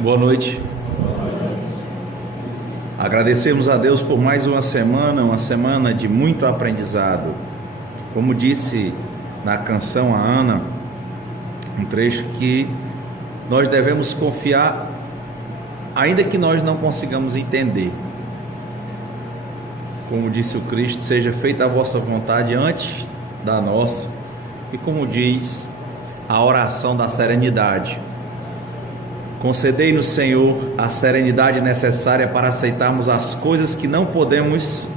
Boa noite. Agradecemos a Deus por mais uma semana de muito aprendizado. Como disse na canção a Ana, um trecho que nós devemos confiar, ainda que nós não consigamos entender. Como disse o Cristo, seja feita a vossa vontade antes da nossa. E como diz a oração da serenidade, concedei-nos, Senhor, a serenidade necessária para aceitarmos as coisas que não podemos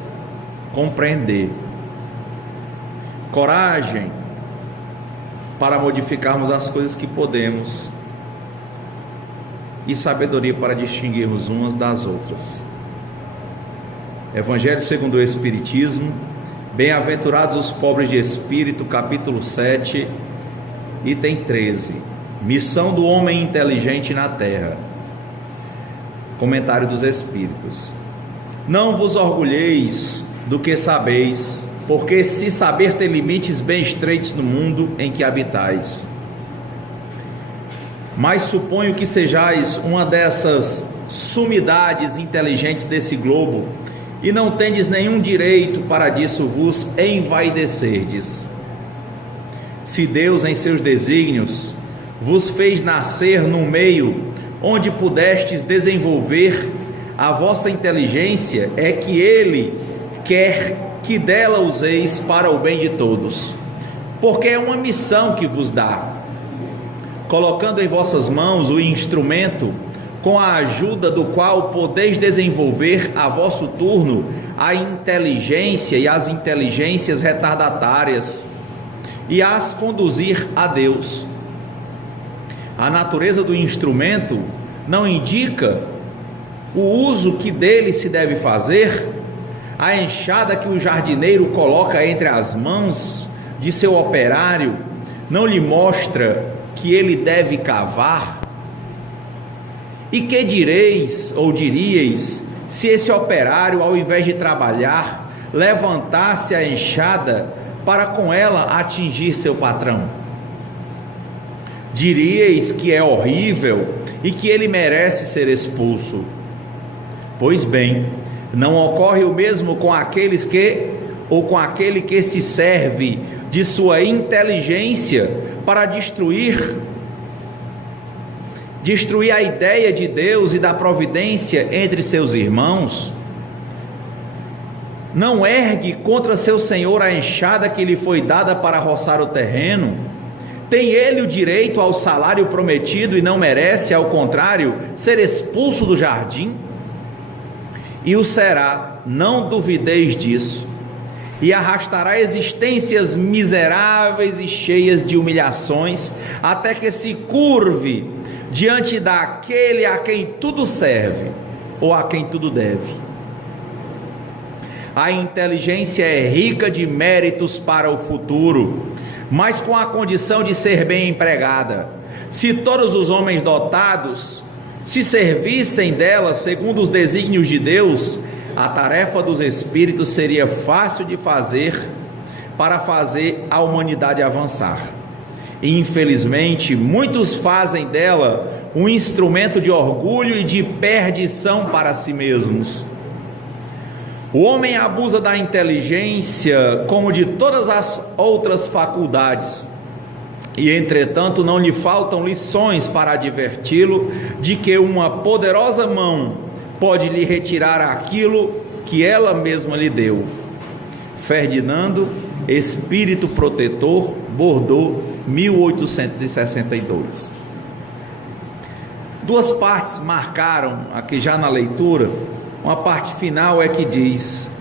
compreender, coragem para modificarmos as coisas que podemos e sabedoria para distinguirmos umas das outras. Evangelho segundo o Espiritismo, bem-aventurados os pobres de espírito, capítulo 7, item 13. Missão do homem inteligente na terra. Comentário dos Espíritos. Não vos orgulheis do que sabeis, porque se saber tem limites bem estreitos no mundo em que habitais. Mas suponho que sejais uma dessas sumidades inteligentes desse globo, e não tendes nenhum direito para disso vos envaidecerdes. Se Deus em seus desígnios vos fez nascer num meio onde pudestes desenvolver a vossa inteligência, é que Ele quer que dela useis para o bem de todos, porque é uma missão que vos dá, colocando em vossas mãos o instrumento com a ajuda do qual podeis desenvolver a vosso turno a inteligência e as inteligências retardatárias e as conduzir a Deus. A natureza do instrumento não indica o uso que dele se deve fazer. A enxada que o jardineiro coloca entre as mãos de seu operário não lhe mostra que ele deve cavar. E que direis ou diríeis se esse operário, ao invés de trabalhar, levantasse a enxada para com ela atingir seu patrão? Diríeis que é horrível e que ele merece ser expulso. Pois bem, não ocorre o mesmo com aquele que se serve de sua inteligência para destruir a ideia de Deus e da providência entre seus irmãos? Não ergue contra seu senhor a enxada que lhe foi dada para roçar o terreno? Tem ele o direito ao salário prometido e não merece, ao contrário, ser expulso do jardim? E o será, não duvideis disso, e arrastará existências miseráveis e cheias de humilhações, até que se curve diante daquele a quem tudo serve, ou a quem tudo deve. A inteligência é rica de méritos para o futuro, mas com a condição de ser bem empregada. Se todos os homens dotados se servissem dela segundo os desígnios de Deus, a tarefa dos espíritos seria fácil de fazer para fazer a humanidade avançar. E infelizmente muitos fazem dela um instrumento de orgulho e de perdição para si mesmos. O homem abusa da inteligência como de todas as outras faculdades, e entretanto não lhe faltam lições para adverti-lo de que uma poderosa mão pode lhe retirar aquilo que ela mesma lhe deu. Ferdinando, Espírito Protetor, Bordeaux, 1862. Duas partes marcaram aqui já na leitura. Uma parte final é que diz: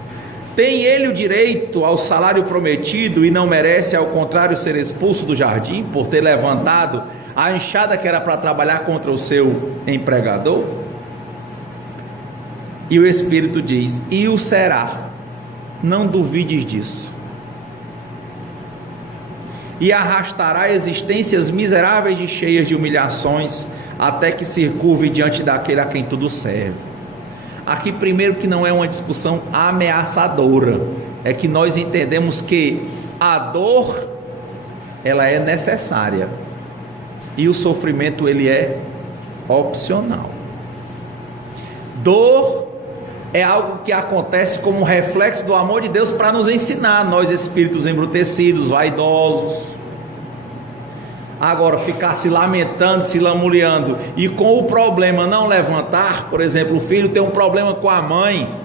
tem ele o direito ao salário prometido e não merece, ao contrário, ser expulso do jardim por ter levantado a enxada que era para trabalhar contra o seu empregador? E o Espírito diz: e o será, não duvides disso, e arrastará existências miseráveis e cheias de humilhações, até que se curve diante daquele a quem tudo serve. Aqui, primeiro, que não é uma discussão ameaçadora, é que nós entendemos que a dor, ela é necessária, e o sofrimento, ele é opcional. Dor é algo que acontece como reflexo do amor de Deus para nos ensinar, nós espíritos embrutecidos, vaidosos. Agora, ficar se lamentando, se lamuriando e com o problema não levantar, por exemplo, o filho tem um problema com a mãe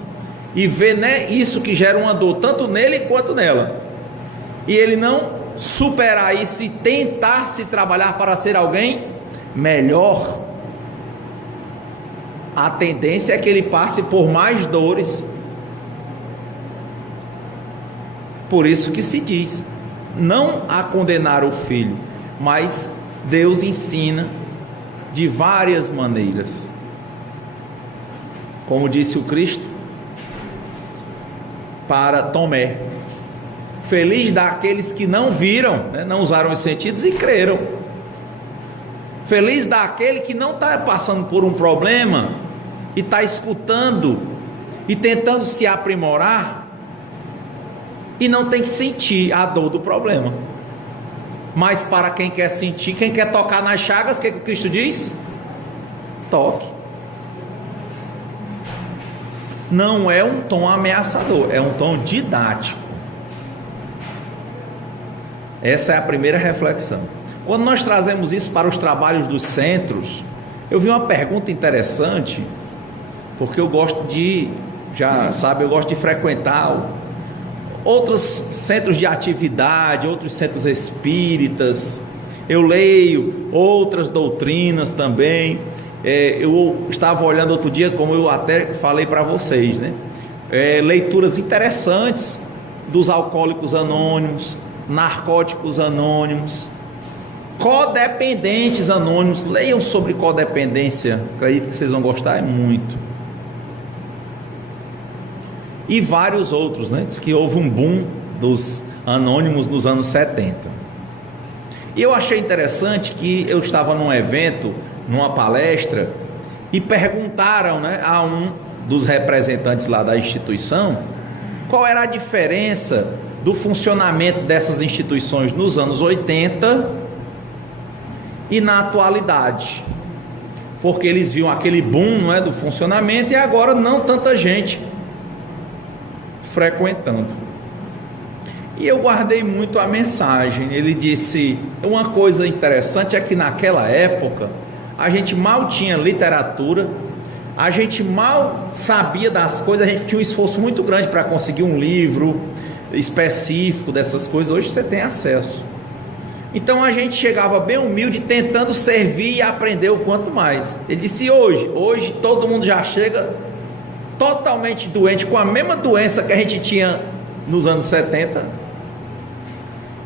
e vê, né, isso que gera uma dor, tanto nele quanto nela, e ele não superar isso e tentar se trabalhar para ser alguém melhor, a tendência é que ele passe por mais dores. Por isso que se diz, não a condenar o filho, mas Deus ensina de várias maneiras. Como disse o Cristo para Tomé: feliz daqueles que não viram, né, não usaram os sentidos e creram. Feliz daquele que não está passando por um problema e está escutando e tentando se aprimorar e não tem que sentir a dor do problema. Mas para quem quer sentir, quem quer tocar nas chagas, o que o Cristo diz? Toque. Não é um tom ameaçador, é um tom didático. Essa é a primeira reflexão. Quando nós trazemos isso para os trabalhos dos centros, eu vi uma pergunta interessante, porque eu gosto de, já sabe, eu gosto de frequentar outros centros de atividade, outros centros espíritas, eu leio outras doutrinas também. Eu estava olhando outro dia, como eu até falei para vocês, né? Leituras interessantes dos alcoólicos anônimos, narcóticos anônimos, codependentes anônimos. Leiam sobre codependência, acredito que vocês vão gostar muito. E vários outros, né? Diz que houve um boom dos anônimos nos anos 70. E eu achei interessante que eu estava num evento, numa palestra, e perguntaram, né, a um dos representantes lá da instituição qual era a diferença do funcionamento dessas instituições nos anos 80 e na atualidade, porque eles viam aquele boom, não é, do funcionamento, e agora não tanta gente frequentando. E eu guardei muito a mensagem. Ele disse: uma coisa interessante é que naquela época a gente mal tinha literatura, a gente mal sabia das coisas, a gente tinha um esforço muito grande para conseguir um livro específico dessas coisas. Hoje você tem acesso. Então a gente chegava bem humilde, tentando servir e aprender o quanto mais. Ele disse: hoje todo mundo já chega totalmente doente, com a mesma doença que a gente tinha nos anos 70,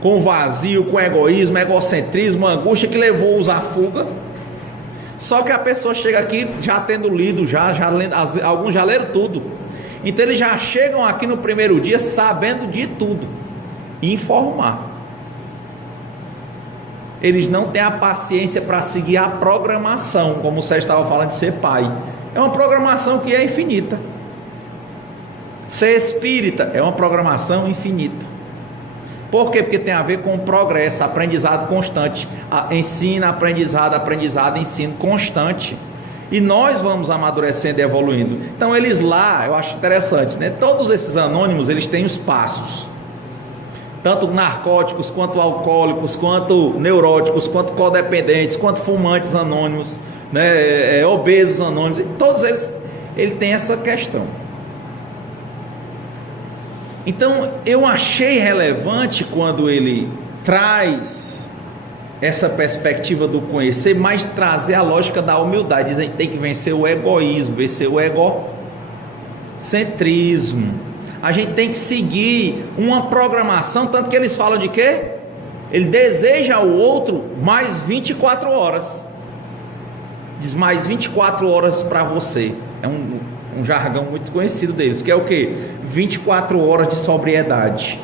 com vazio, com egoísmo, egocentrismo, angústia, que levou-os à fuga. Só que a pessoa chega aqui já tendo lido, já lendo, alguns já leram tudo, então eles já chegam aqui no primeiro dia sabendo de tudo, informar. Eles não têm a paciência para seguir a programação, como você estava falando de ser pai. É uma programação que é infinita. Ser espírita é uma programação infinita. Por quê? Porque tem a ver com progresso, aprendizado constante. Ensino, aprendizado, ensino constante. E nós vamos amadurecendo e evoluindo. Então eles lá, eu acho interessante, né? Todos esses anônimos, eles têm os passos. Tanto narcóticos, quanto alcoólicos, quanto neuróticos, quanto codependentes, quanto fumantes anônimos, né? Obesos anônimos, todos eles, ele tem essa questão. Então eu achei relevante quando ele traz essa perspectiva do conhecer, mas trazer a lógica da humildade. Diz: a gente tem que vencer o egoísmo, vencer o egocentrismo, a gente tem que seguir uma programação. Tanto que eles falam de quê? Ele deseja ao outro mais 24 horas. Diz: mais 24 horas para você. É um jargão muito conhecido deles, que é o quê? 24 horas de sobriedade,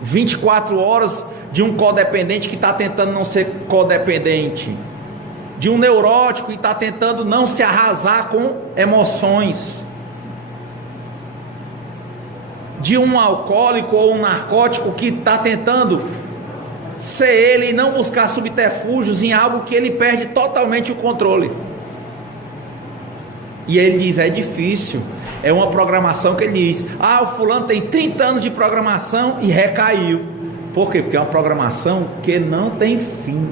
24 horas de um codependente que está tentando não ser codependente, de um neurótico que está tentando não se arrasar com emoções, de um alcoólico ou um narcótico que está tentando ser ele e não buscar subterfúgios em algo que ele perde totalmente o controle. E ele diz, é difícil, é uma programação que ele diz, o fulano tem 30 anos de programação e recaiu. Por quê? Porque é uma programação que não tem fim.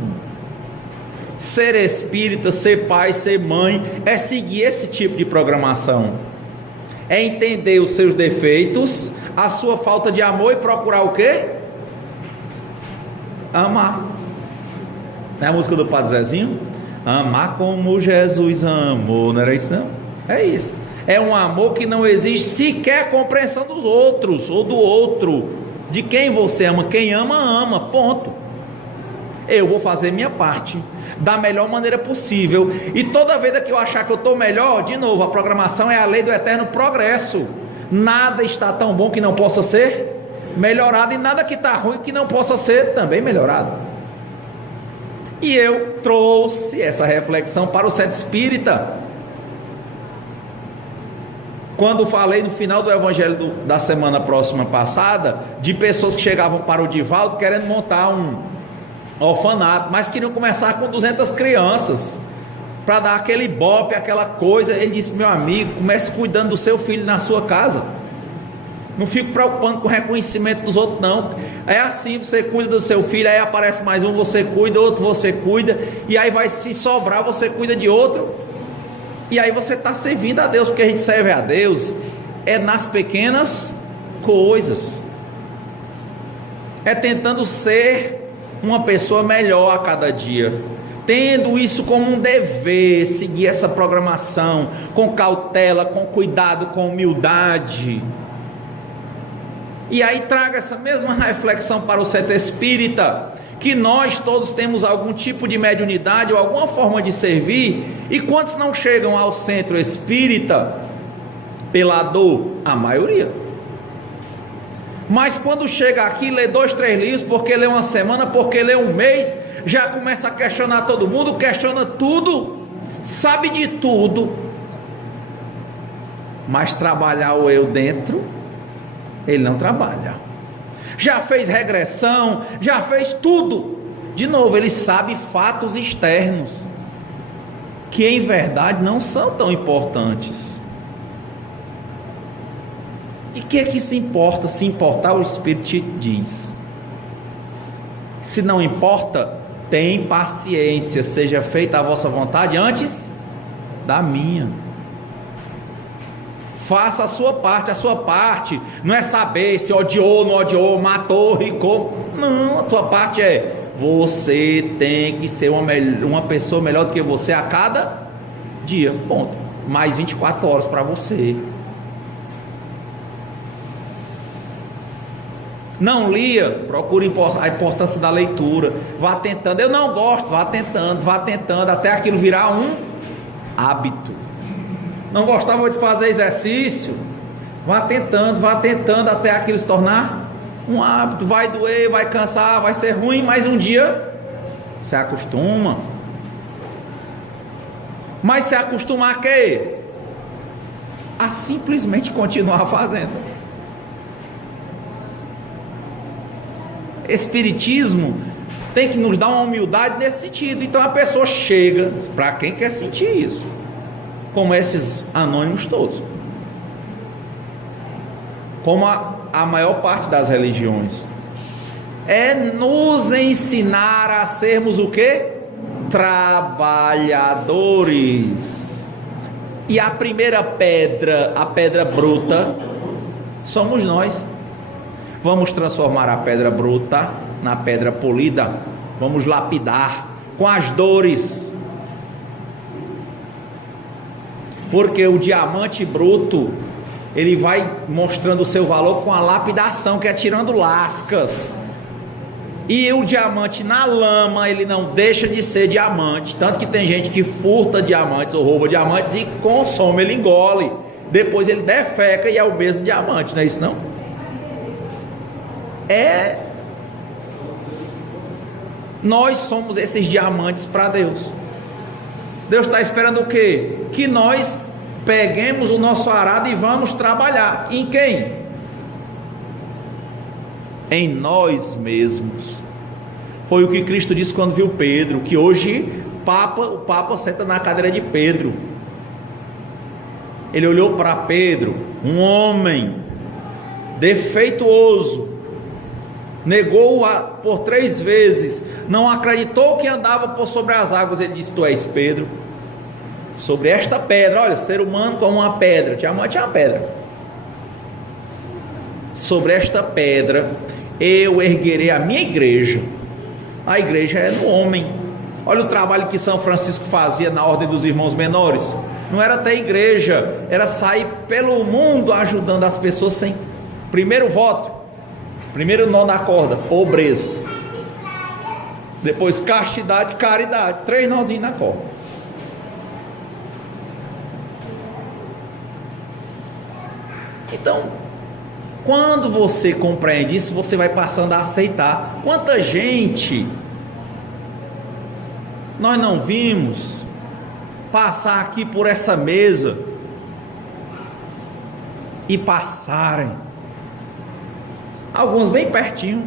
Ser espírita, ser pai, ser mãe, é seguir esse tipo de programação, é entender os seus defeitos, a sua falta de amor e procurar o quê? Amar. Não é a música do Padre Zezinho? Amar como Jesus amou, não era isso não? É isso, é um amor que não existe sequer compreensão dos outros, ou do outro, de quem você ama. Quem ama, ama, ponto. Eu vou fazer minha parte da melhor maneira possível, e toda vez que eu achar que eu estou melhor, de novo, a programação é a lei do eterno progresso. Nada está tão bom que não possa ser melhorado, e nada que está ruim que não possa ser também melhorado. E eu trouxe essa reflexão para o centro espírita, quando falei no final do evangelho da semana próxima passada, de pessoas que chegavam para o Divaldo querendo montar um orfanato, mas queriam começar com 200 crianças, para dar aquele bope, aquela coisa. Ele disse, meu amigo, comece cuidando do seu filho na sua casa, não fico preocupando com o reconhecimento dos outros não. É assim, você cuida do seu filho, aí aparece mais um, você cuida, outro você cuida, e aí vai se sobrar, você cuida de outro, e aí você está servindo a Deus, porque a gente serve a Deus é nas pequenas coisas, é tentando ser uma pessoa melhor a cada dia, tendo isso como um dever, seguir essa programação com cautela, com cuidado, com humildade. E aí traga essa mesma reflexão para o centro espírita, que nós todos temos algum tipo de mediunidade ou alguma forma de servir, e quantos não chegam ao centro espírita pela dor? A maioria. Mas quando chega aqui, lê 2, 3 livros, porque lê uma semana, porque lê um mês, já começa a questionar todo mundo, questiona tudo, sabe de tudo, mas trabalhar o eu dentro, ele não trabalha. Já fez regressão, já fez tudo. De novo, ele sabe fatos externos, que em verdade não são tão importantes. E o que é que se importa? Se importar, o Espírito te diz. Se não importa, tem paciência, seja feita a vossa vontade antes da minha. Faça a sua parte não é saber se odiou, não odiou, matou, ricou, não, a tua parte é, você tem que ser uma pessoa melhor do que você a cada dia, ponto, mais 24 horas para você. Não lia, procure a importância da leitura, vá tentando, eu não gosto, vá tentando, até aquilo virar um hábito. Não gostava de fazer exercício, vá tentando até aquilo se tornar um hábito. Vai doer, vai cansar, vai ser ruim, mas um dia se acostuma. Mas se acostumar a quê? A simplesmente continuar fazendo. Espiritismo tem que nos dar uma humildade nesse sentido. Então a pessoa chega, para quem quer sentir isso, como esses anônimos todos, como a maior parte das religiões, é nos ensinar a sermos o quê? Trabalhadores. E a primeira pedra, a pedra bruta, somos nós. Vamos transformar a pedra bruta na pedra polida, vamos lapidar com as dores, porque o diamante bruto, ele vai mostrando o seu valor com a lapidação, que é tirando lascas, e o diamante na lama, ele não deixa de ser diamante, tanto que tem gente que furta diamantes ou rouba diamantes e consome, ele engole, depois ele defeca e é o mesmo diamante, não é isso não? Nós somos esses diamantes para Deus. Deus está esperando o quê? Que nós peguemos o nosso arado e vamos trabalhar. Em quem? Em nós mesmos. Foi o que Cristo disse quando viu Pedro, que hoje o Papa senta na cadeira de Pedro. Ele olhou para Pedro, um homem defeituoso, negou-o por 3 vezes, não acreditou que andava por sobre as águas. Ele disse: tu és Pedro, sobre esta pedra, olha, ser humano como uma pedra, tinha uma pedra, sobre esta pedra eu erguerei a minha igreja. A igreja é no homem. Olha o trabalho que São Francisco fazia na ordem dos irmãos menores. Não era ter igreja, era sair pelo mundo ajudando as pessoas sem primeiro voto, primeiro nó na corda, pobreza, depois castidade, caridade, 3 nozinhos na corda. Então, quando você compreende isso, você vai passando a aceitar. Quanta gente nós não vimos passar aqui por essa mesa e passarem, alguns bem pertinho,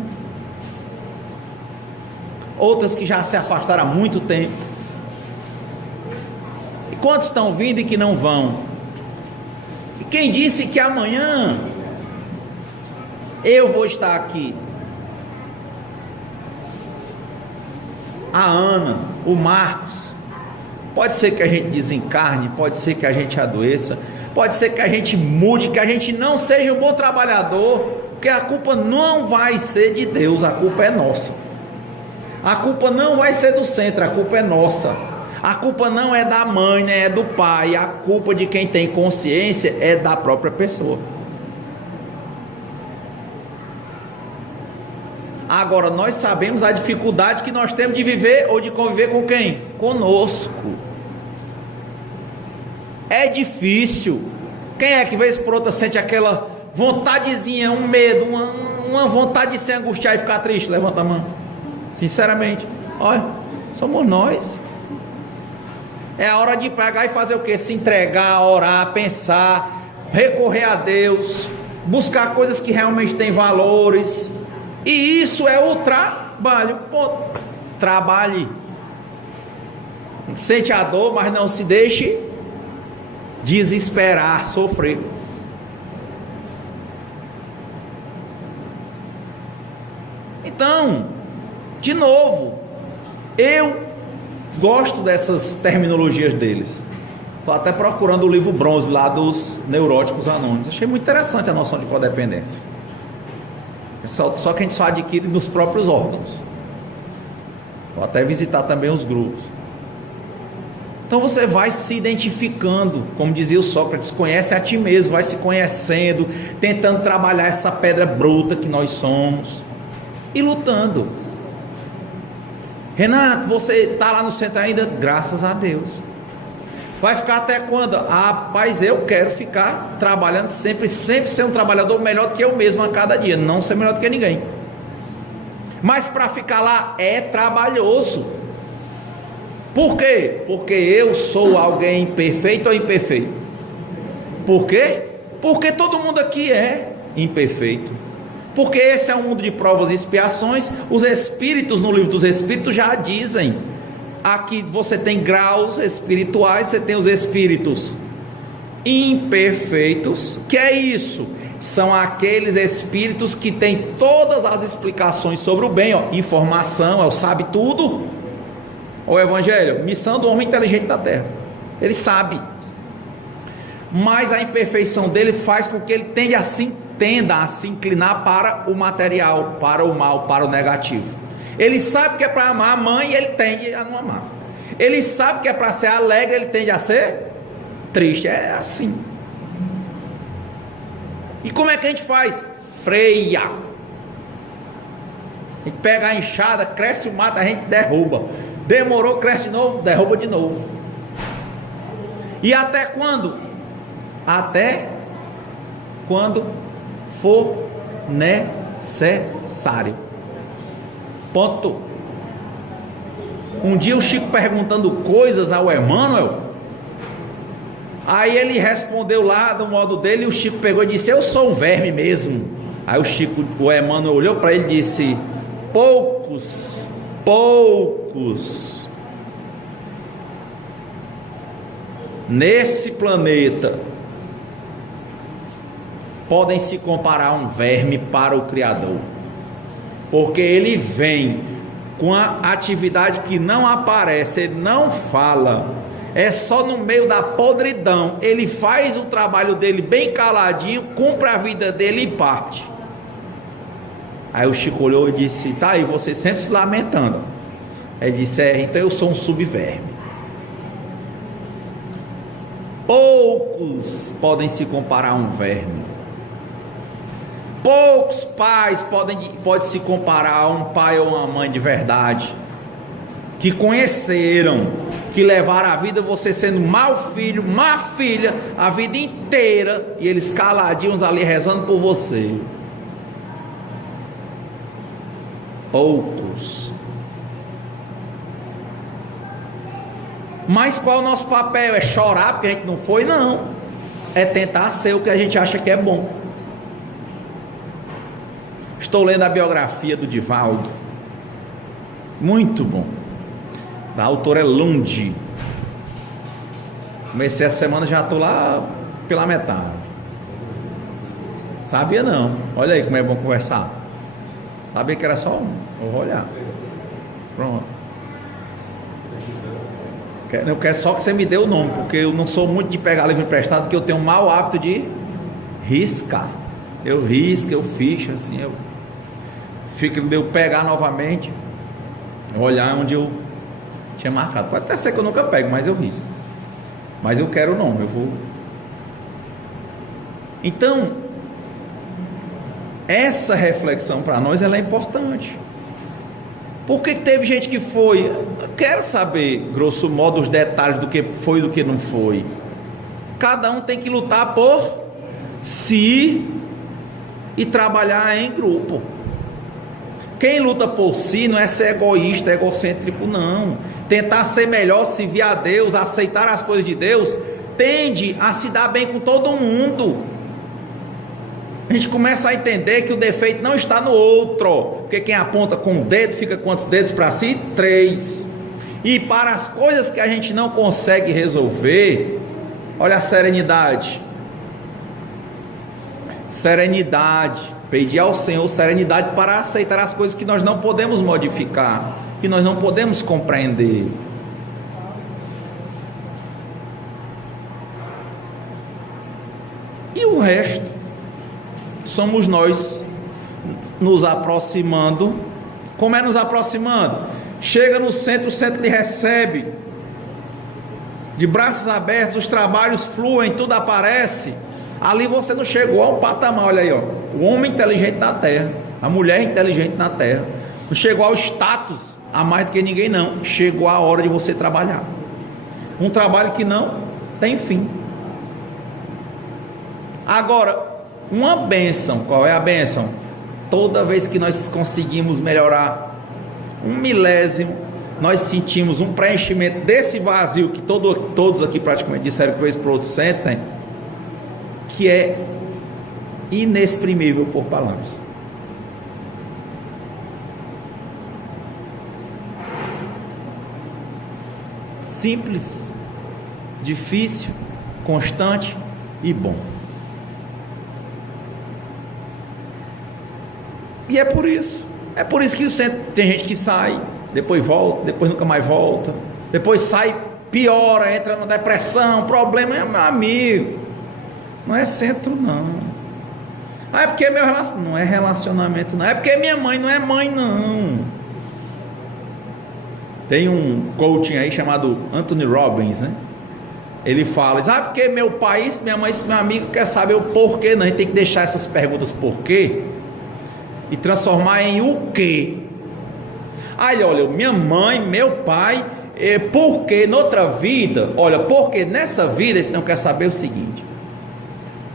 outras que já se afastaram há muito tempo. E quantos estão vindo e que não vão? E quem disse que amanhã eu vou estar aqui? A Ana, o Marcos, pode ser que a gente desencarne, pode ser que a gente adoeça, pode ser que a gente mude, que a gente não seja um bom trabalhador, porque a culpa não vai ser de Deus, a culpa é nossa. A culpa não vai ser do centro, a culpa é nossa. A culpa não é da mãe, nem é do pai, a culpa de quem tem consciência é da própria pessoa. Agora, nós sabemos a dificuldade que nós temos de viver ou de conviver com quem? Conosco. É difícil. Quem é que vez por outra sente aquela vontadezinha, um medo, uma vontade de se angustiar e ficar triste? Levanta a mão. Sinceramente, olha, somos nós. É a hora de pregar e fazer o quê? Se entregar, orar, pensar, recorrer a Deus, buscar coisas que realmente têm valores. E isso é o trabalho. Ponto. Trabalhe. Sente a dor, mas não se deixe desesperar, sofrer. Então, de novo, eu gosto dessas terminologias deles. Estou até procurando o livro bronze lá dos neuróticos anônimos. Achei muito interessante a noção de codependência. Só que a gente só adquire nos próprios órgãos. Vou até visitar também os grupos. Então você vai se identificando, como dizia o Sócrates, conhece a ti mesmo, vai se conhecendo, tentando trabalhar essa pedra bruta que nós somos e lutando. Renato, você está lá no centro ainda? Graças a Deus. Vai ficar até quando? Rapaz, eu quero ficar trabalhando sempre ser um trabalhador melhor do que eu mesmo a cada dia, não ser melhor do que ninguém. Mas para ficar lá é trabalhoso. Por quê? Porque eu sou alguém perfeito ou imperfeito? Por quê? Porque todo mundo aqui é imperfeito. Porque esse é um mundo de provas e expiações. Os espíritos, no livro dos espíritos, já dizem: aqui você tem graus espirituais, você tem os espíritos imperfeitos. Que é isso? São aqueles espíritos que têm todas as explicações sobre o bem, informação, o sabe tudo. O Evangelho, missão do homem inteligente da terra, ele sabe, mas a imperfeição dele faz com que ele tenda a se inclinar para o material, para o mal, para o negativo. Ele sabe que é para amar a mãe e ele tende a não amar. Ele sabe que é para ser alegre, ele tende a ser triste. É assim. E como é que a gente faz? Freia. A gente pega a enxada, cresce o mato, a gente derruba. Demorou, cresce de novo, derruba de novo. E até quando? Até quando for necessário. Ponto. Um dia o Chico perguntando coisas ao Emmanuel, aí ele respondeu lá do modo dele, e o Chico pegou e disse: eu sou um verme mesmo. Aí o Emmanuel olhou para ele e disse: poucos poucos nesse planeta podem se comparar a um verme para o Criador, porque ele vem com a atividade que não aparece, ele não fala, é só no meio da podridão, ele faz o trabalho dele bem caladinho, cumpre a vida dele e parte. Aí o Chico olhou e disse: tá aí, você sempre se lamentando. Ele disse: então eu sou um subverme. Poucos podem se comparar a um verme. Poucos pais podem se comparar a um pai ou uma mãe de verdade, que conheceram, que levaram a vida você sendo mau filho, má filha, a vida inteira, e eles caladinhos ali rezando por você. Poucos. Mas qual é o nosso papel? É chorar porque a gente não foi? Não. É tentar ser o que a gente acha que é bom. Estou lendo a biografia do Divaldo, muito bom. A autora é Lund. Comecei essa semana, já estou lá pela metade. Sabia não. Olha aí como é bom conversar. Sabia que era só um. Eu vou olhar. Pronto. Eu quero só que você me dê o nome, porque eu não sou muito de pegar livro emprestado, porque eu tenho um mau hábito de riscar. Eu risco, eu ficho assim, eu fico de eu pegar novamente, olhar onde eu tinha marcado. Pode até ser que eu nunca pego, mas eu risco. Mas eu quero o nome, eu vou. Então, essa reflexão para nós ela é importante. Por que teve gente que foi? Eu quero saber, grosso modo, os detalhes do que foi e do que não foi. Cada um tem que lutar por si e trabalhar em grupo. Quem luta por si não é ser egoísta, egocêntrico, não. Tentar ser melhor, servir a Deus, aceitar as coisas de Deus, tende a se dar bem com todo mundo. A gente começa a entender que o defeito não está no outro, porque quem aponta com o dedo fica quantos dedos para si? 3. E para as coisas que a gente não consegue resolver, olha a serenidade. Serenidade, pedir ao Senhor serenidade para aceitar as coisas que nós não podemos modificar, que nós não podemos compreender. E o resto somos nós nos aproximando. Como é nos aproximando? Chega no centro, o centro lhe recebe de braços abertos, os trabalhos fluem, tudo aparece. Ali você não chegou ao patamar, olha aí, ó, o homem inteligente na terra, a mulher inteligente na terra, não chegou ao status a mais do que ninguém, não. Chegou a hora de você trabalhar, um trabalho que não tem fim. Agora, uma bênção, qual é a bênção? Toda vez que nós conseguimos melhorar 1/1000, nós sentimos um preenchimento desse vazio que todos aqui praticamente disseram que vez por outro sentem, que é inexprimível por palavras. Simples, difícil, constante e bom. E é por isso que o centro tem gente que sai, depois volta, depois nunca mais volta, depois sai, piora, entra na depressão. O problema é, meu amigo, não é centro não. Ah, é porque meu relacionamento, não é relacionamento não, é porque minha mãe não é mãe não. Tem um coaching aí chamado Anthony Robbins, né? Ele fala, ah, porque meu pai, isso, minha mãe, isso, meu amigo quer saber o porquê, não. A gente tem que deixar essas perguntas porquê e transformar em o quê. Aí olha, minha mãe, meu pai, porque noutra vida, olha, porque nessa vida você não quer saber o seguinte: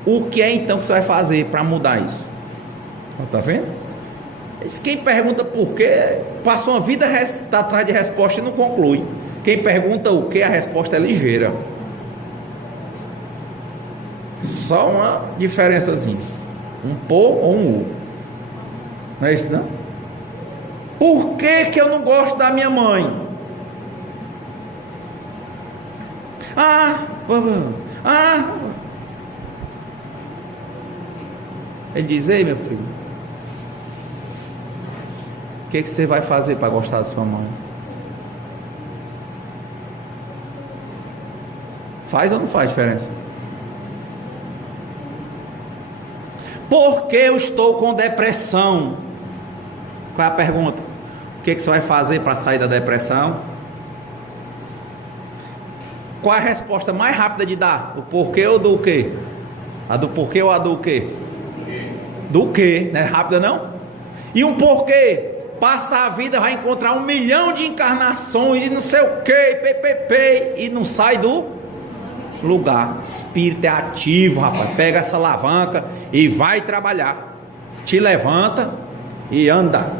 o que é então que você vai fazer para mudar isso? Está vendo? Quem pergunta por quê, passa uma vida atrás de resposta e não conclui. Quem pergunta o que, a resposta é ligeira. Só uma diferençazinha, um por ou um u. Não é isso não? Por que que eu não gosto da minha mãe? Ele diz: ei, meu filho, o que que você vai fazer para gostar da sua mãe? Faz ou não faz diferença? Por que eu estou com depressão? Qual é a pergunta? O que que você vai fazer para sair da depressão? Qual é a resposta mais rápida de dar? O porquê ou do quê? A do porquê ou a do quê? Do quê? Não é rápida não? E um porquê? Passa a vida, vai encontrar 1 milhão de encarnações e não sei o quê, e não sai do lugar. Espírito é ativo, rapaz. Pega essa alavanca e vai trabalhar. Te levanta e anda.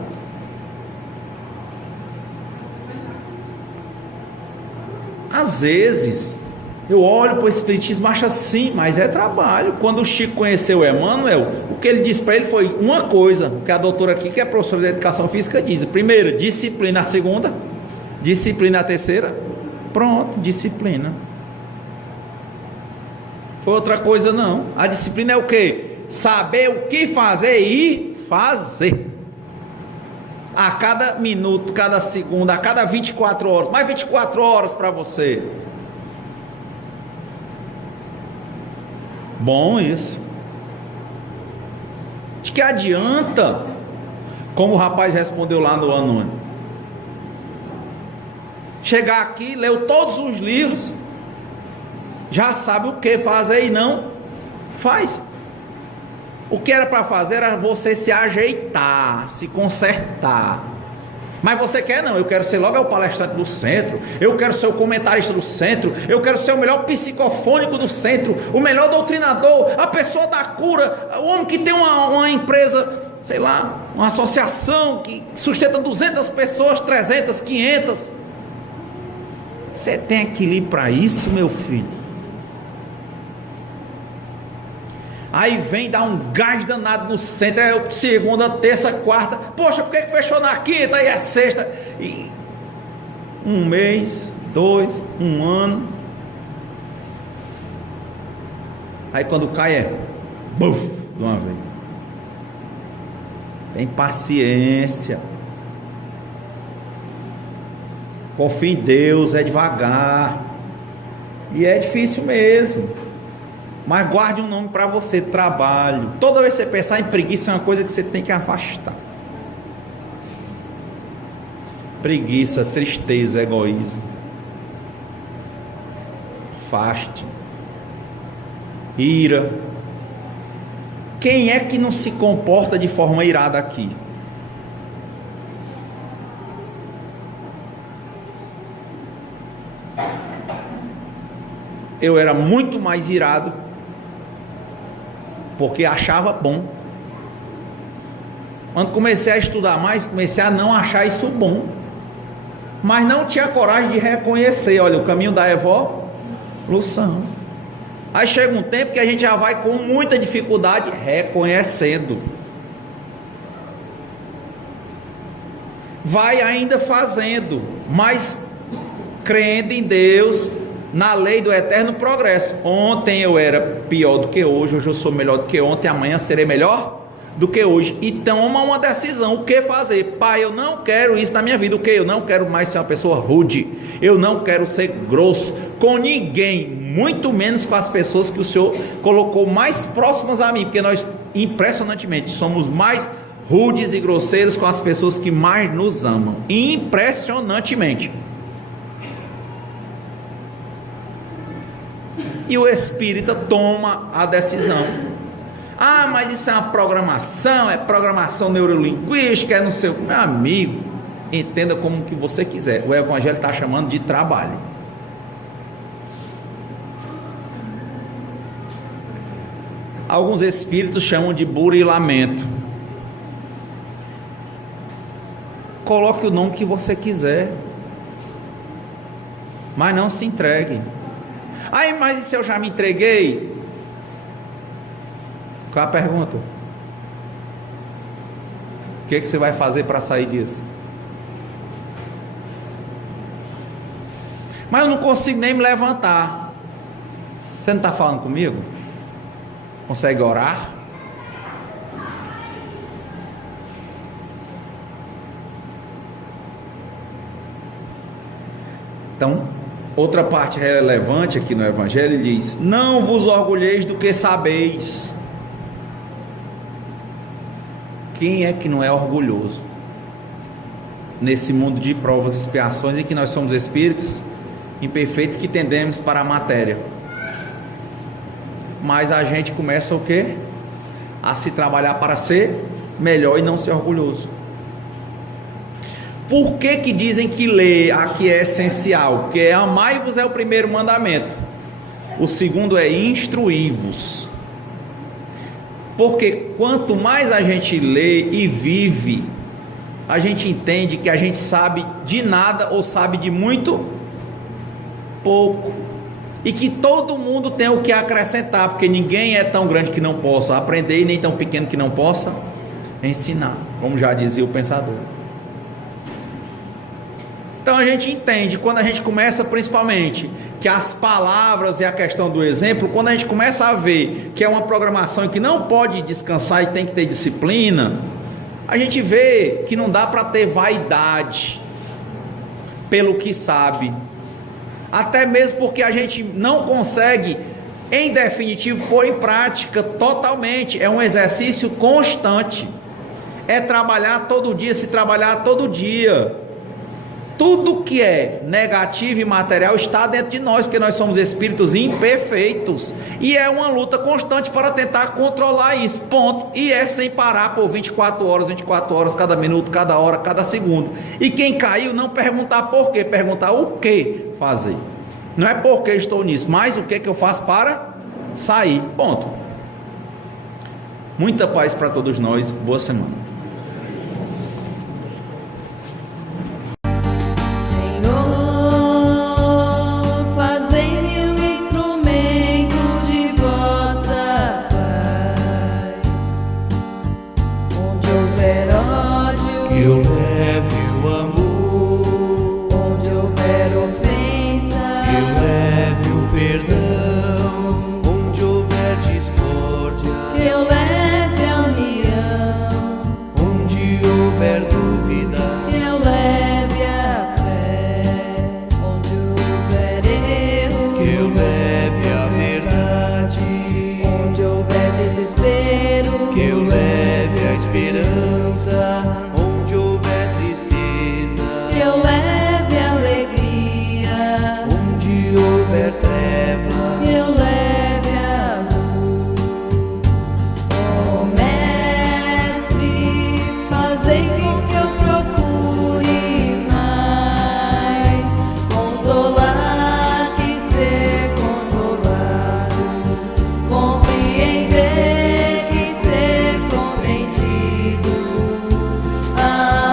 Às vezes eu olho para o Espiritismo e acho assim, mas é trabalho. Quando o Chico conheceu o Emmanuel, o que ele disse para ele foi uma coisa, que a doutora aqui, que é professora de Educação Física, diz: primeiro, disciplina. A segunda, disciplina. A terceira, pronto, disciplina. Foi outra coisa não. A disciplina é o quê? Saber o que fazer e fazer. A cada minuto, cada segundo, a cada 24 horas, mais 24 horas para você. Bom isso. De que adianta? Como o rapaz respondeu lá no ano. Chegar aqui, leu todos os livros, já sabe o que fazer e não faz. O que era para fazer era você se ajeitar, se consertar. Mas você quer não, eu quero ser logo o palestrante do centro, eu quero ser o comentarista do centro, eu quero ser o melhor psicofônico do centro, o melhor doutrinador, a pessoa da cura, o homem que tem uma empresa, sei lá, uma associação que sustenta 200 pessoas, 300, 500. Você tem equilíbrio para isso, meu filho? Aí vem dar um gás danado no centro, é segunda, terça, quarta. Poxa, por que fechou na quinta? Aí é sexta. E 1 mês, 2, 1 ano. Aí quando cai é buf, de uma vez. Tem paciência. Confie em Deus, é devagar. E é difícil mesmo. Mas guarde um nome para você: trabalho. Toda vez que você pensar em preguiça, é uma coisa que você tem que afastar. Preguiça, tristeza, egoísmo. Afaste. Ira. Quem é que não se comporta de forma irada aqui? Eu era muito mais irado, porque achava bom. Quando comecei a estudar mais, comecei a não achar isso bom, mas não tinha coragem de reconhecer. Olha, o caminho da evolução. Aí chega um tempo que a gente já vai com muita dificuldade reconhecendo, vai ainda fazendo, mas crendo em Deus, na lei do eterno progresso. Ontem eu era pior do que hoje, hoje eu sou melhor do que ontem, amanhã serei melhor do que hoje. E toma uma decisão: o que fazer? Pai, eu não quero isso na minha vida. O que? Eu não quero mais ser uma pessoa rude, eu não quero ser grosso com ninguém, muito menos com as pessoas que o Senhor colocou mais próximas a mim, porque nós, impressionantemente, somos mais rudes e grosseiros com as pessoas que mais nos amam, impressionantemente. E o espírita toma a decisão: ah, mas isso é uma programação, é programação neurolinguística, é não sei o que. Meu amigo, entenda como que você quiser, o evangelho está chamando de trabalho. Alguns espíritos chamam de burilamento. Coloque o nome que você quiser, mas não se entregue. Aí, mas e se eu já me entreguei? Qual é a pergunta? O que você vai fazer para sair disso? mas eu não consigo nem me levantar. Você não está falando comigo? Consegue orar? Então, outra parte relevante aqui no Evangelho, ele diz: não vos orgulheis do que sabeis. Quem é que não é orgulhoso nesse mundo de provas e expiações em que nós somos espíritos imperfeitos que tendemos para a matéria? Mas a gente começa o quê? A se trabalhar para ser melhor e não ser orgulhoso. Por que que dizem que ler aqui é essencial? Porque amai-vos é o primeiro mandamento. O segundo é instruí-vos. Porque quanto mais a gente lê e vive, a gente entende que a gente sabe de nada ou sabe de muito pouco. E que todo mundo tem o que acrescentar, porque ninguém é tão grande que não possa aprender e nem tão pequeno que não possa ensinar, como já dizia o pensador. Então a gente entende, quando a gente começa principalmente, que as palavras e a questão do exemplo, quando a gente começa a ver que é uma programação que não pode descansar e tem que ter disciplina, a gente vê que não dá para ter vaidade pelo que sabe, até mesmo porque a gente não consegue, em definitivo, pôr em prática totalmente. É um exercício constante, é trabalhar todo dia, se trabalhar todo dia. Tudo que é negativo e material está dentro de nós, porque nós somos espíritos imperfeitos, e é uma luta constante para tentar controlar isso, ponto. E é sem parar por 24 horas, cada minuto, cada hora, cada segundo. E quem caiu, não perguntar por quê, perguntar o que fazer. Não é porque estou nisso, mas o que eu faço para sair, ponto. Muita paz para todos nós, boa semana. Eu leve o amor, onde houver ofensa. Eu leve o perdão, onde houver discórdia. Eu leve a união, onde houver dúvida. Eu leve a fé, onde houver erro. Eu leve a verdade, onde houver desespero. Que eu leve a esperança, eu leve alegria, onde houver treva. Eu leve a luz. Ó Mestre, fazei com que eu procure mais consolar que ser consolado, compreender que ser compreendido, amar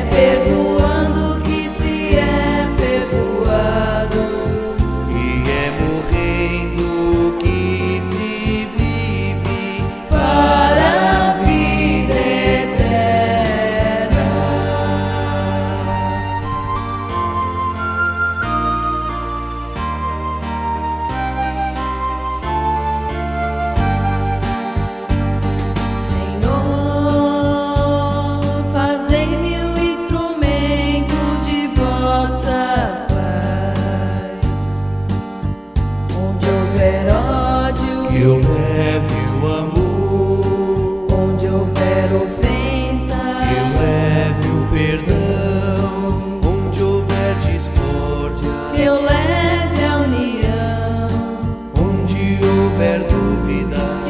perdoando que se é perdoado, e é morrendo que se vive para a vida eterna. Senhor, fazei-me eu leve o amor, onde houver ofensa. Eu leve o perdão, onde houver discórdia. Eu leve a união, onde houver dúvida.